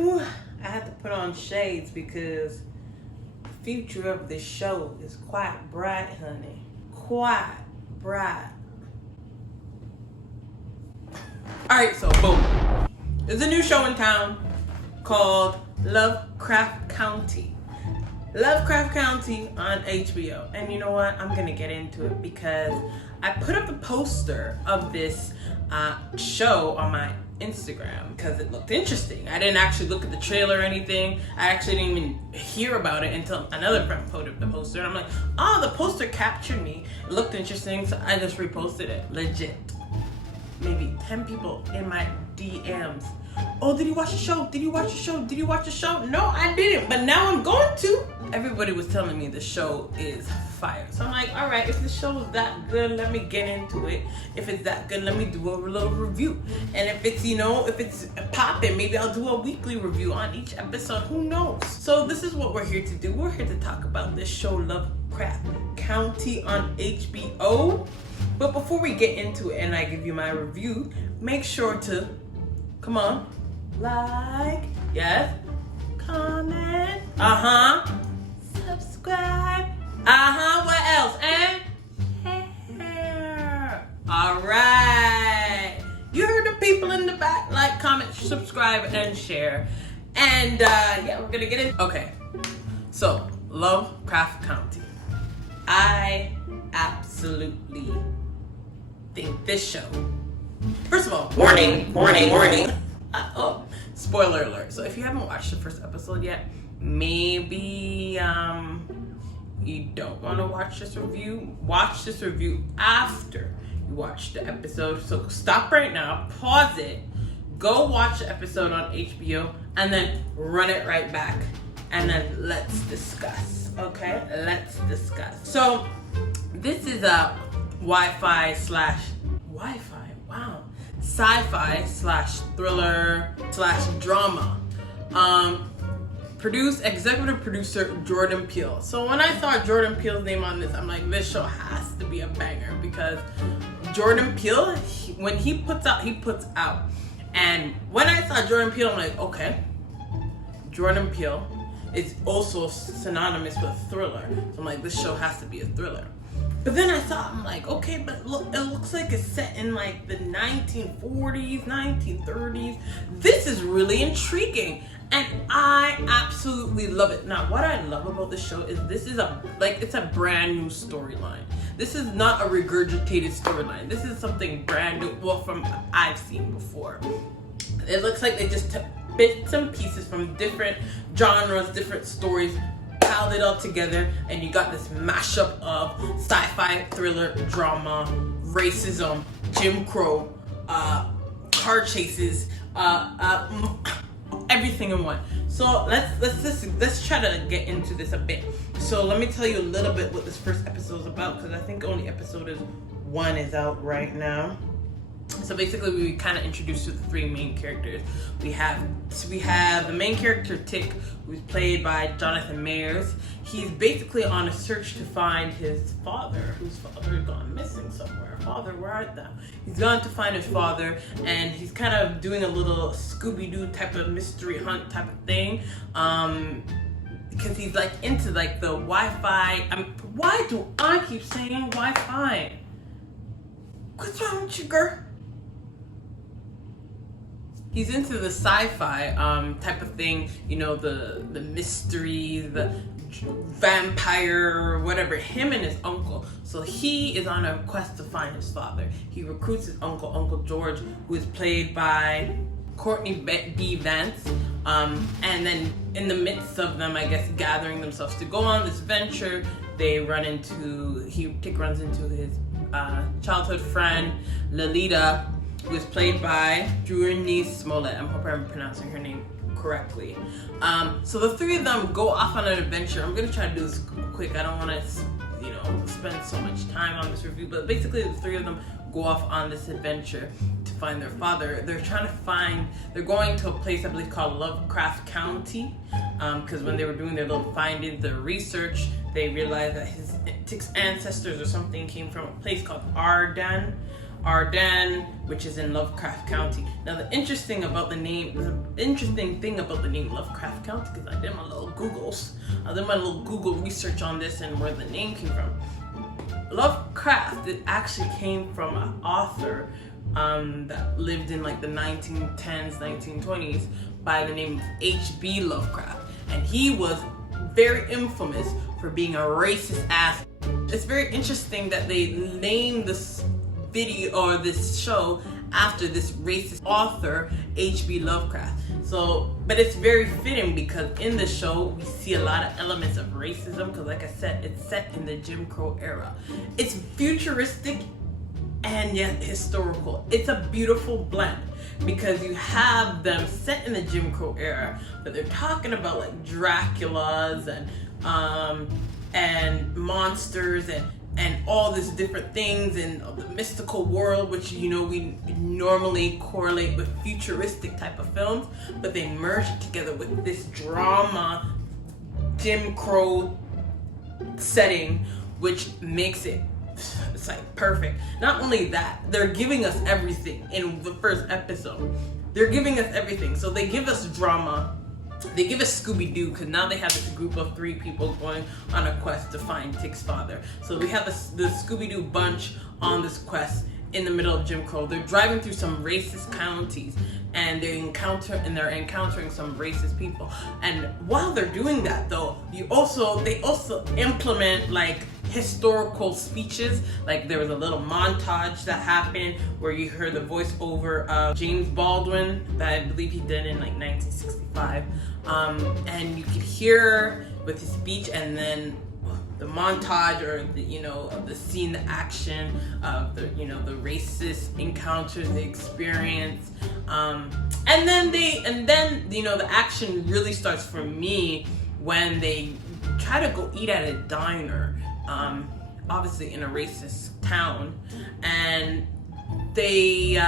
Whew, I had to put on shades because the future of this show is quite bright, honey. Quite bright. Alright, so boom. There's a new show in town called Lovecraft County. Lovecraft County on HBO. And you know what? I'm gonna get into it because I put up a poster of this show on my Instagram because it looked interesting. I didn't actually look at the trailer or anything. I actually didn't even hear about it until another friend put up the poster. And I'm like, oh, the poster captured me. It looked interesting, so I just reposted it. Legit. Maybe 10 people in my DMs. Oh, did you watch the show? Did you watch the show? Did you watch the show? No, I didn't, but now I'm going to. Everybody was telling me the show is fire. So I'm like, all right, if the show is that good, let me get into it. If it's that good, let me do a little review. And if it's, if it's popping, maybe I'll do a weekly review on each episode. Who knows? So this is what we're here to do. We're here to talk about this show, Lovecraft County on HBO. But before we get into it and I give you my review, make sure to, come on, like, yes, comment, subscribe, what else, and share. All right. You heard the people in the back, like, comment, subscribe, and share. And yeah, we're gonna get in. Okay, so Lovecraft County. I absolutely think this show, first of all, warning. Oh, spoiler alert. So if you haven't watched the first episode yet, maybe you don't want to watch this review. Watch this review after you watch the episode. So stop right now, pause it, go watch the episode on HBO, and then run it right back, and then let's discuss. Okay, let's discuss. So this is a sci-fi / thriller / drama. Executive producer Jordan Peele. So when I saw Jordan Peele's name on this, I'm like, this show has to be a banger because Jordan Peele, when he puts out, he puts out. And when I saw Jordan Peele, I'm like, okay, Jordan Peele is also synonymous with thriller. So I'm like, this show has to be a thriller. But then I thought, I'm like, okay, but look, it looks like it's set in like the 1940s, 1930s. This is really intriguing. And I absolutely love it. Now, what I love about this show is this is it's a brand new storyline. This is not a regurgitated storyline. This is something brand new, well, from I've seen before. It looks like they just took bits and pieces from different genres, different stories, piled it all together, and you got this mashup of sci-fi, thriller, drama, racism, Jim Crow, car chases, everything in one. So let's try to get into this a bit. So let me tell you a little bit what this first episode is about, because I think only episode 1 is out right now. So basically, we kind of introduced to the 3 main characters. We have the main character Tick, who's played by Jonathan Mayers. He's basically on a search to find his father, whose father has gone missing somewhere. Father, where art thou? He's gone to find his father, and he's kind of doing a little Scooby-Doo type of mystery hunt type of thing. Because he's like into like the Wi-Fi. Why do I keep saying Wi-Fi? What's wrong with you, girl? He's into the sci-fi type of thing, the mystery, the vampire, whatever, him and his uncle. So he is on a quest to find his father. He recruits his Uncle George, who is played by Courtney B. Vance. And then in the midst of them, I guess, gathering themselves to go on this venture, Tick runs into his childhood friend, Lolita, who is played by Journey Smollett. I hope I'm pronouncing her name correctly. So the 3 of them go off on an adventure. I'm gonna try to do this quick. I don't want to, spend so much time on this review. But basically, the 3 of them go off on this adventure to find their father. They're going to a place I believe called Lovecraft County, because when they were doing their little findings, their research, they realized that Tick's ancestors or something came from a place called Arden. Ardennes, which is in Lovecraft County. Now the interesting thing about the name Lovecraft County, because I did my little Google research on this and where the name came from. Lovecraft, it actually came from an author that lived in like the 1910s, 1920s by the name of H.P. Lovecraft. And he was very infamous for being a racist ass. It's very interesting that they named this video or this show after this racist author, H.P. Lovecraft. So, but it's very fitting because in the show we see a lot of elements of racism because, like I said, it's set in the Jim Crow era. It's futuristic and yet historical. It's a beautiful blend because you have them set in the Jim Crow era, but they're talking about like Draculas and monsters and all these different things and the mystical world, which we normally correlate with futuristic type of films, but they merge it together with this drama Jim Crow setting, which makes it's like perfect. Not only that, they're giving us everything in the first episode. They're giving us everything. So they give us drama. They give us Scooby-Doo because now they have this group of 3 people going on a quest to find Tick's father. So we have the Scooby-Doo bunch on this quest in the middle of Jim Crow. They're driving through some racist counties and they're encountering some racist people. And while they're doing that though, they also implement like historical speeches. Like there was a little montage that happened where you heard the voiceover of James Baldwin that I believe he did in like 1965. And you could hear with his speech and then the montage or of the scene, the action of the racist encounters, the experience, and then the action really starts for me when they try to go eat at a diner, obviously in a racist town, and they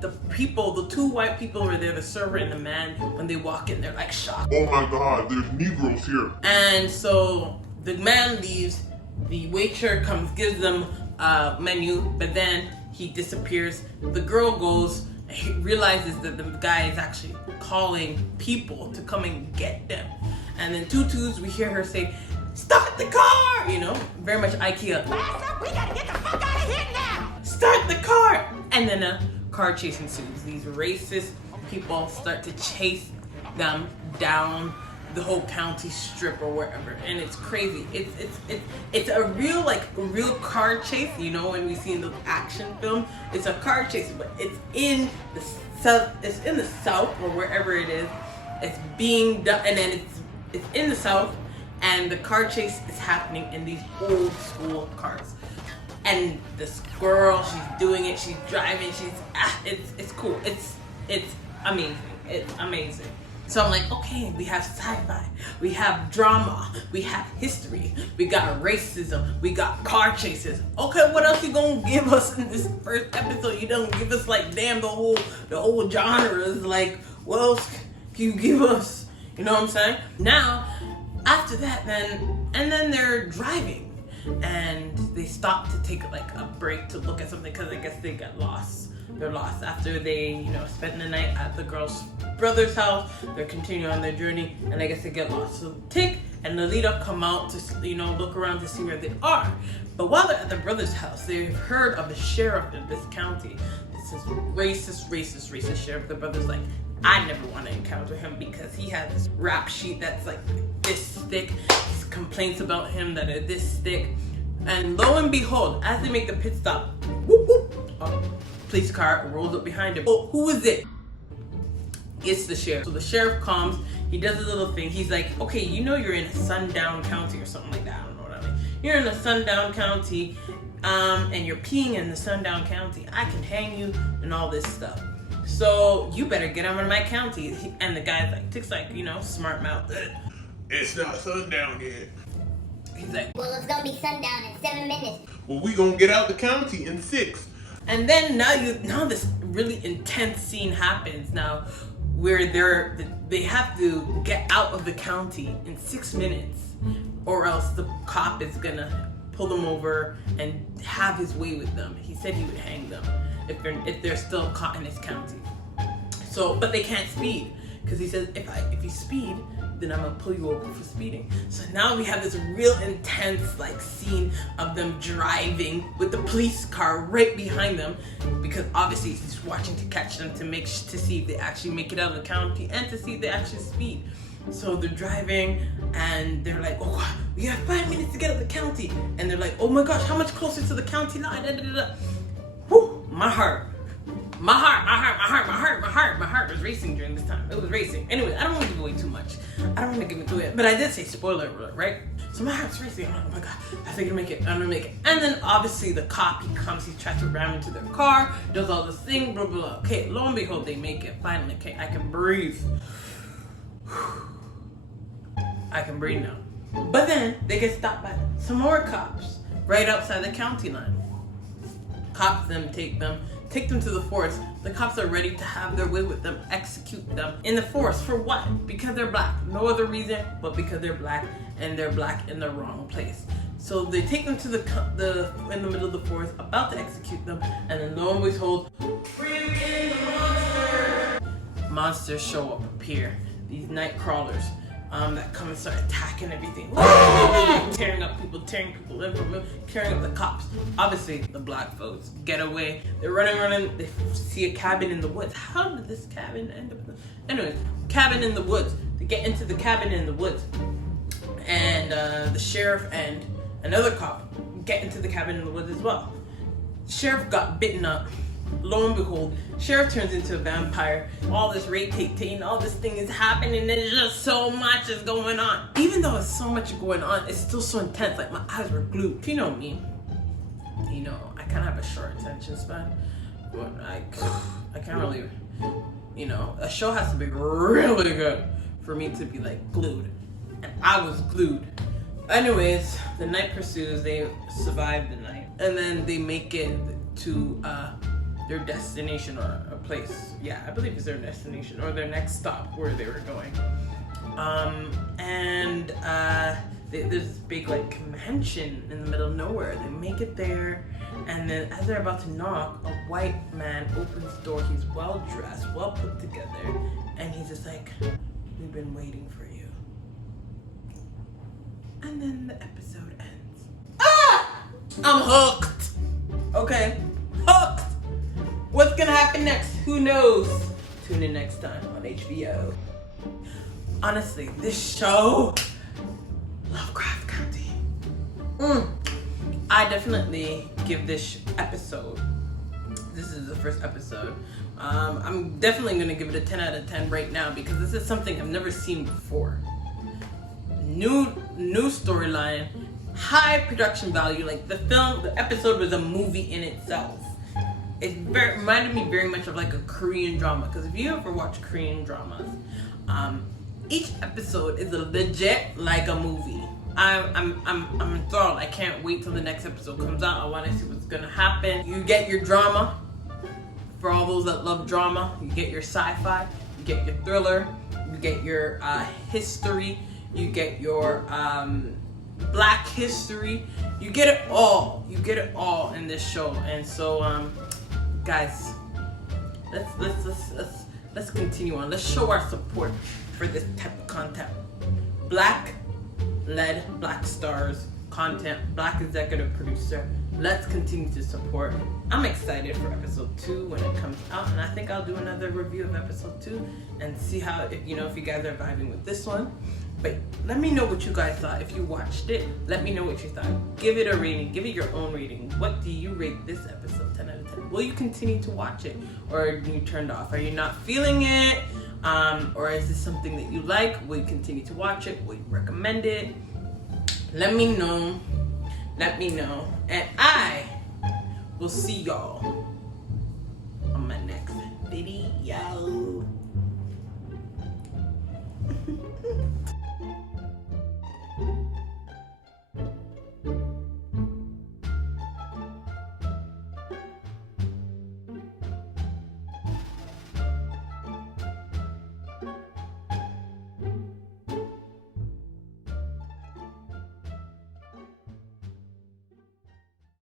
the 2 white people were there, the server and the man. When they walk in, they're like shocked. Oh my God, there's Negroes here. And so the man leaves, the waiter comes, gives them a menu, but then he disappears. The girl goes, he realizes that the guy is actually calling people to come and get them. And then tutus, we hear her say, "Start the car!" Very much IKEA. We gotta get the fuck out of here now! Start the car! And then a car chase ensues. These racist people start to chase them down the whole county strip or wherever, and it's crazy. It's a real car chase. When we see in the action film, it's a car chase, but it's in the south. It's in the south or wherever it is. It's being done, and then it's in the south, and the car chase is happening in these old school cars. And this girl, she's doing it. She's driving. It's cool. It's amazing. It's amazing. So I'm like, okay, we have sci-fi, we have drama, we have history, we got racism, we got car chases. Okay, what else you gonna give us in this first episode? You don't give us like damn the whole genres. Like, what else can you give us? You know what I'm saying? Now, after that, then they're driving, and they stop to take like a break to look at something because I guess they got lost. They're lost after they, spend the night at the girl's brother's house. They're continuing on their journey, and I guess they get lost. So Tick and Lolita come out to, look around to see where they are. But while they're at the brother's house, they've heard of the sheriff of this county. This is racist sheriff. The brother's like, I never want to encounter him because he has this rap sheet that's like this thick. His complaints about him that are this thick. And lo and behold, as they make the pit stop, whoop, whoop, police car rolls up behind him. Oh, who is it? It's the sheriff. So the sheriff comes, he does a little thing. He's like, okay, you're in a sundown county or something like that. I don't know what I mean. You're in a sundown county, and you're peeing in the sundown county. I can hang you and all this stuff. So you better get out of my county. And the guy's like, Tick's like, smart mouth. It's not sundown yet. He's like, well, it's gonna be sundown in 7 minutes. Well, we gonna get out the county in 6. And then now this really intense scene happens now where they have to get out of the county in 6 minutes or else the cop is gonna pull them over and have his way with them. He said he would hang them if they're still caught in his county. So, but they can't speed because he says if you speed, then I'm gonna pull you over for speeding. So now we have this real intense like scene of them driving with the police car right behind them, because obviously he's watching to catch them to see if they actually make it out of the county and to see if they actually speed. So they're driving and they're like, oh God, we have 5 minutes to get out of the county. And they're like, oh my gosh, how much closer to the county line? Whew, my heart was racing during this time. It was racing. Anyway, I don't want to give away too much. I don't want to give it away, but I did say spoiler alert, right? So my heart's racing. Oh my God, I think I'm gonna make it. And then obviously the cop, he comes, he tries to ram into their car, does all this thing, blah, blah, blah. Okay, lo and behold, they make it finally. Okay, I can breathe. I can breathe now. But then they get stopped by some more cops right outside the county line. Cops then take them to the forest. The cops are ready to have their way with them, execute them in the forest. For what? Because they're black. No other reason but because they're black, and they're black in the wrong place. So they take them to the in the middle of the forest, about to execute them, and then lo and behold, bring in the monsters! Monsters show up, appear. These night crawlers that come and start attacking everything. tearing people in from carrying up the cops. Obviously, the black folks get away. They're running. They see a cabin in the woods. How did this cabin end up? Anyways, cabin in the woods. They get into the cabin in the woods. And the sheriff and another cop get into the cabin in the woods as well. Sheriff got bitten up. Lo and behold, sheriff turns into a vampire. All this rape, all this thing is happening. There's just so much is going on. Even though it's so much going on, it's still so intense. Like my eyes were glued. If you know me, you know I kind of have a short attention span. But I can't really, you know, a show has to be really good for me to be like glued. And I was glued. Anyways, the night pursues. They survive the night, and then they make it to their destination or a place. Yeah, I believe it's their destination or their next stop where they were going. There's this big like mansion in the middle of nowhere. They make it there, and then as they're about to knock, a white man opens the door. He's well dressed, well put together, and he's just like, "We've been waiting for you." And then the episode ends. Ah! I'm hooked. Okay, hooked. What's gonna happen next? Who knows? Tune in next time on HBO. Honestly, this show, Lovecraft County. I definitely give this episode. This is the first episode. I'm definitely gonna give it a 10 out of 10 right now because this is something I've never seen before. New storyline, high production value. Like the episode was a movie in itself. It reminded me very much of like a Korean drama, because if you ever watch Korean dramas, each episode is legit like a movie. I'm enthralled. I can't wait till the next episode comes out. I want to see what's gonna happen. You get your drama for all those that love drama. You get your sci-fi. You get your thriller. You get your history. You get your black history. You get it all. You get it all in this show. And so guys, let's continue on. Let's show our support for this type of content. Black-led, Black stars content, Black executive producer. Let's continue to support. I'm excited for episode 2 when it comes out, and I think I'll do another review of episode 2 and see how, if you guys are vibing with this one. But let me know what you guys thought. If you watched it, let me know what you thought. Give it a rating. Give it your own rating. What do you rate this episode? 10 out of 10. Will you continue to watch it, or are you turned off? Are you not feeling it? Or is this something that you like? Will you continue to watch it? Will you recommend it? Let me know. Let me know. And I will see y'all on my next video.